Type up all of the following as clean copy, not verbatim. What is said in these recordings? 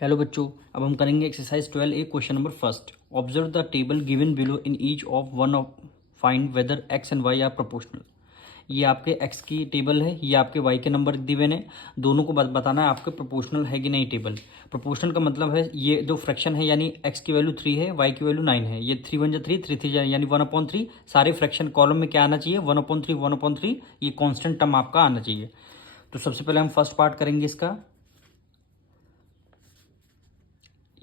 Hello बच्चों, अब हम करेंगे exercise 12A question number first. Observe the table given below in each of one of find whether x and y are proportional. ये आपके x की table है, ये आपके वाई के नंबर दिए हैं। दोनों को बताना है आपके प्रोपोर्शनल है कि नहीं। टेबल प्रोपोर्शनल का मतलब है ये जो फ्रैक्शन है, यानी एक्स की वैल्यू 3 है, वाई की वैल्यू 9 है। ये 3 1 3 3 3 यानी 1/3। सारे फ्रैक्शन कॉलम में क्या आना चाहिए? 1/3 1/3। ये कॉन्स्टेंट टर्म आपका आना चाहिए। तो सबसे पहले हम फर्स्ट पार्ट करेंगे इसका,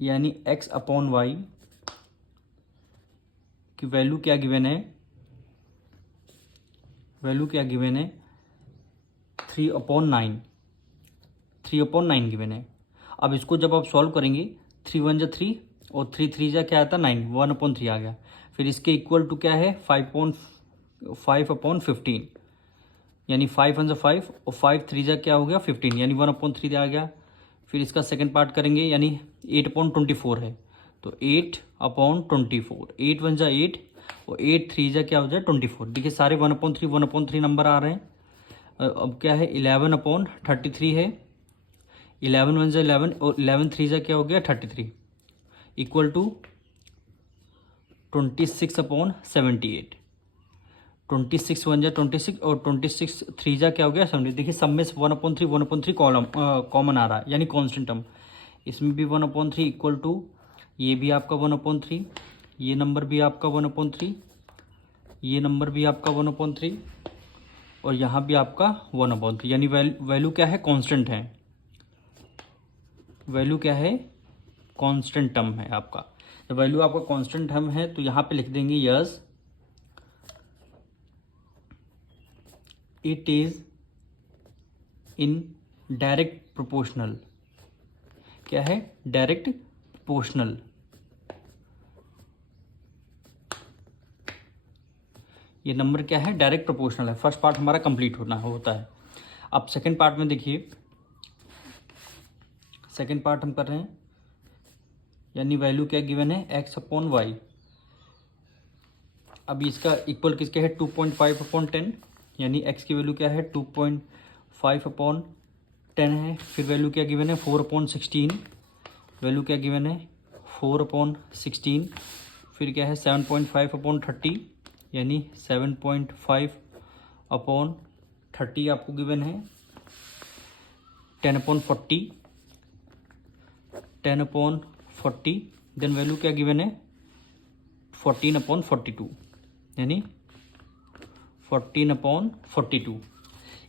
यानी x अपॉन वाई की वैल्यू क्या गिवन है? वैल्यू क्या गिवन है? 3/9। 3/9 गिवन है। अब इसको जब आप सॉल्व करेंगे, 3 1 जा 3 और 3 3 जा क्या आता? 9। 1/3 आ गया। फिर इसके इक्वल टू क्या है? 5/15, यानी 5 1 जा 5 और 5 3 जा क्या हो गया? 15, यानी 1/3 आ गया। फिर इसका सेकंड पार्ट करेंगे, यानी 8/24 है, तो 8/24। 8 1 जा 8 और 8 3 जा क्या हो जाए? 24। देखिए सारे 1/3 नंबर आ रहे हैं। अब क्या है? 11/33 है। 11 1 जा 11 और 11 3 जा क्या हो गया? 33, इक्वल टू 26/78। 26 1 जा 26 और 26 3 जा क्या हो गया? 70। देखिए सब में 1/3 कॉलम कॉमन आ रहा है, यानी कॉन्स्टेंट टर्म। इसमें भी 1/3 इक्वल टू, ये भी आपका 1/3, ये नंबर भी आपका 1/3, ये नंबर भी आपका 1/3 और यहाँ भी आपका 1/3, यानी वैल्यू क्या है? कांस्टेंट है। वैल्यू क्या है? कांस्टेंट टर्म है आपका। तो वैल्यू आपका कांस्टेंट टर्म है, तो यहाँ पे लिख देंगे yes it is in direct proportional. क्या है? Direct proportional. ये नंबर क्या है? डायरेक्ट प्रोपोर्शनल है। फर्स्ट पार्ट हमारा कंप्लीट होता है। अब सेकंड पार्ट में देखिए, सेकंड पार्ट हम कर रहे हैं, यानी वैल्यू क्या गिवन है? X upon y. अब इसका इक्वल किसके है? 2.5/10, यानी एक्स की वैल्यू क्या है? 2.5/10 है। फिर वैल्यू क्या गिवन है? 4/16। वैल्यू क्या गिवन है? 4/16। फिर क्या है? 7.5/30, यानी 7.5/30 आपको गिवन है। 10/40, 10/40। देन वैल्यू क्या गिवन है? 14/42, यानी 14/42।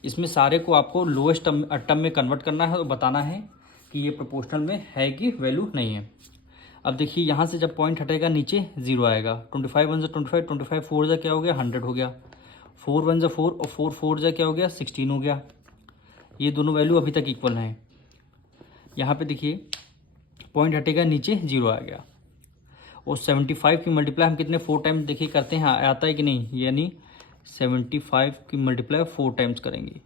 इसमें सारे को आपको लोएस्ट टर्म में कन्वर्ट करना है और बताना है कि ये प्रोपोर्शनल में है कि वैल्यू नहीं है। अब देखिए यहाँ से जब पॉइंट हटेगा नीचे 0 आएगा। 25 1 जा 25, 25 4 जा क्या हो गया? 100 हो गया। 4 1 जा 4 और 4 4 जा क्या हो गया? 16 हो गया। ये दोनों वैल्यू अभी तक इक्वल हैं। यहाँ पे देखिए पॉइंट हटेगा नीचे 0 आ गया। और 75 की मल्टीप्लाई हम कितने 4 टाइम्स देखिए करते हैं, आता है कि नहीं? यानी 75 की मल्टीप्लाई 4 टाइम्स करेंगे।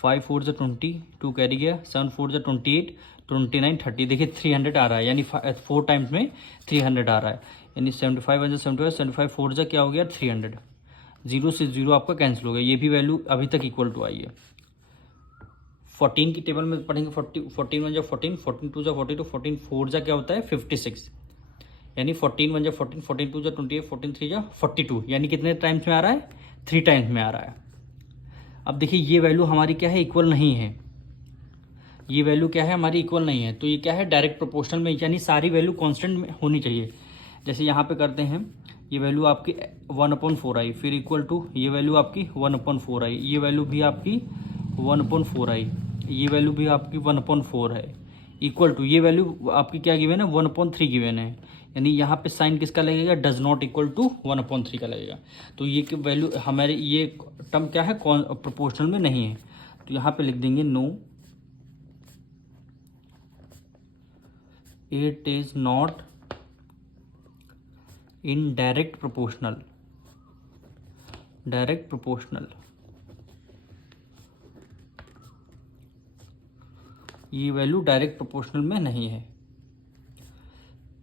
5 4 जा 22 कैरी गया, 7 4 जा 28, 29 30। देखिए 300 आ रहा है, यानी 4 टाइम्स में 300 आ रहा है। यानी 75 1 जा 75, 75 4 जा क्या हो गया? 300। 0 से 0 आपका कैंसिल हो गया। ये भी वैल्यू अभी तक इक्वल टू आई है। 14 की टेबल में पढ़ेंगे। 14 1 जा 14, 14 2 जा 42, 14 4 जा क्या होता है? 56, यानी 14 1 जा 14, 14 2 जा 28, 14 3 जा 42, यानी कितने टाइम्स में आ रहा है? 3 टाइम्स में आ रहा है। अब देखिए ये वैल्यू हमारी क्या है? इक्वल नहीं है। ये वैल्यू क्या है? हमारी इक्वल नहीं है। तो ये क्या है? डायरेक्ट प्रोपोर्शनल में, यानी सारी वैल्यू कांस्टेंट में होनी चाहिए। जैसे यहाँ पे करते हैं, ये वैल्यू आपकी 1/4 आई, फिर इक्वल टू ये वैल्यू आपकी 1/4 आई, ये वैल्यू भी आपकी 1/4 आई, ये वैल्यू भी आपकी 1/4 है, इक्वल टू ये वैल्यू आपकी क्या गिवन है? 1/3 गिवन है। यानी यहाँ पे साइन किसका लगेगा? डज नॉट इक्वल टू 1/3 का लगेगा। तो ये वैल्यू हमारे ये टर्म क्या है? प्रोपोर्शनल में नहीं है। तो यहाँ पे लिख देंगे no, it is not in direct proportional. Direct proportional, ये वैल्यू डायरेक्ट प्रोपोर्शनल में नहीं है।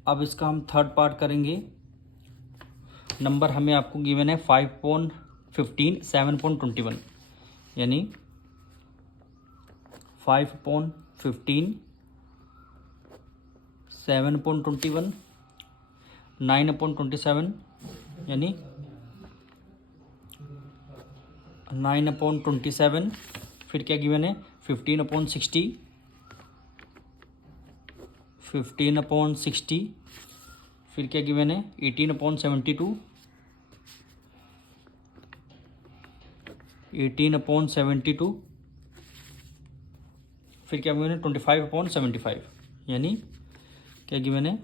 अब इसका हम थर्ड पार्ट करेंगे। नंबर हमें आपको गिवन है 5/15, 7/21, यानी 5/15 7/21, 9/27 यानी 9/27, फिर क्या गिवन है 15/60, 15/60, फिर क्या गिवन है 18/72, 18/72, फिर क्या गिवन है 25/75 यानी क्या गिवन है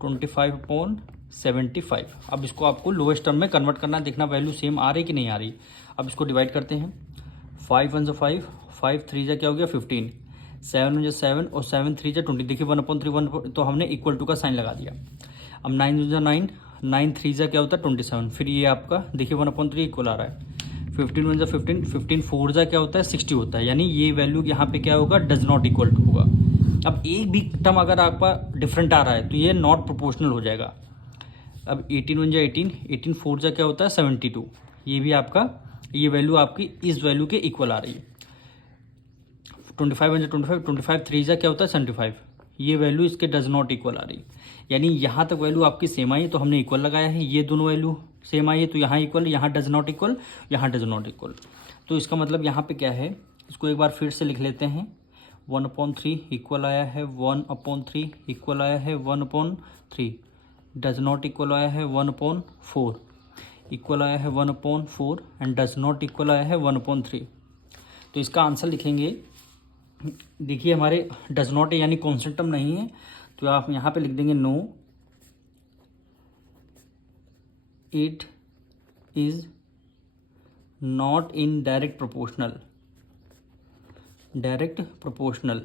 25/75। अब इसको आपको लोएस्ट टर्म में कन्वर्ट करना, देखना वैल्यू सेम आ रही कि नहीं आ रही। अब इसको डिवाइड करते हैं, 5 1 5, 5 3 जा क्या हो गया 15, 7 1 7 और 7 3 जा 20। देखिए 1/3 1 तो हमने इक्वल टू का साइन लगा दिया। अब 9 जा 9, 9 3 जा क्या होता है 27, फिर ये आपका देखिए 1/3 इक्वल आ रहा है। 15 1 जा 15, 15 4 जा क्या होता है 60 होता है, यानी ये वैल्यू यहाँ पे क्या होगा डज नॉट इक्वल टू होगा। अब एक भी टर्म अगर आपका डिफरेंट आ रहा है तो ये नॉट प्रोपोर्शनल हो जाएगा। अब 18 1 जा 18, 18 4 जा क्या होता है 72, ये भी आपका ये वैल्यू आपकी इस वैल्यू के इक्वल आ रही है। 25 1 जा 25, 25 3 जा क्या होता है 75, ये वैल्यू इसके डज नॉट इक्वल आ रही। यानी यहाँ तक वैल्यू आपकी सेम आई तो हमने इक्वल लगाया है, ये दोनों वैल्यू सेम आई है तो यहाँ इक्वल, यहाँ डज नॉट इक्वल, यहाँ डज नॉट इक्वल। तो इसका मतलब यहाँ पे क्या है, इसको एक बार फिर से लिख लेते हैं। 1/3 इक्वल आया है 1/3, इक्वल आया है 1/3, डज नॉट इक्वल आया है 1/4, इक्वल आया है 1/4 एंड डज नॉट इक्वल आया है 1/3। तो इसका आंसर लिखेंगे, देखिए हमारे डज नॉट यानी कॉन्स्टेंट टर्म नहीं है तो आप यहाँ पे लिख देंगे no it is not in direct proportional. Direct proportional,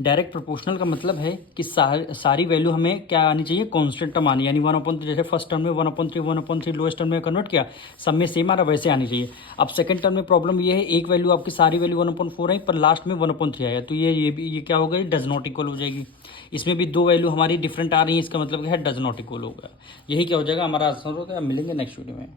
direct proportional का मतलब है कि सारी वैल्यू हमें क्या आनी चाहिए कांस्टेंट टर्म आनी, यानी 1/3 जैसे फर्स्ट टर्म में 1/3 लोएस्ट टर्म में कन्वर्ट किया, सब में सेम आ रहा वैसे आनी चाहिए। अब सेकंड टर्म में प्रॉब्लम ये है एक वैल्यू आपकी सारी वैल्यू 1/4 आई पर लास्ट में 1/3 आया तो ये क्या हो गई डज नॉट इक्वल हो जाएगी। इसमें भी दो वैल्यू हमारी डिफरेंट आ रही है, इसका मतलब क्या है डज नॉट इक्वल होगा। यही क्या हो जाएगा हमारा आंसर होगा। मिलेंगे नेक्स्ट वीडियो में।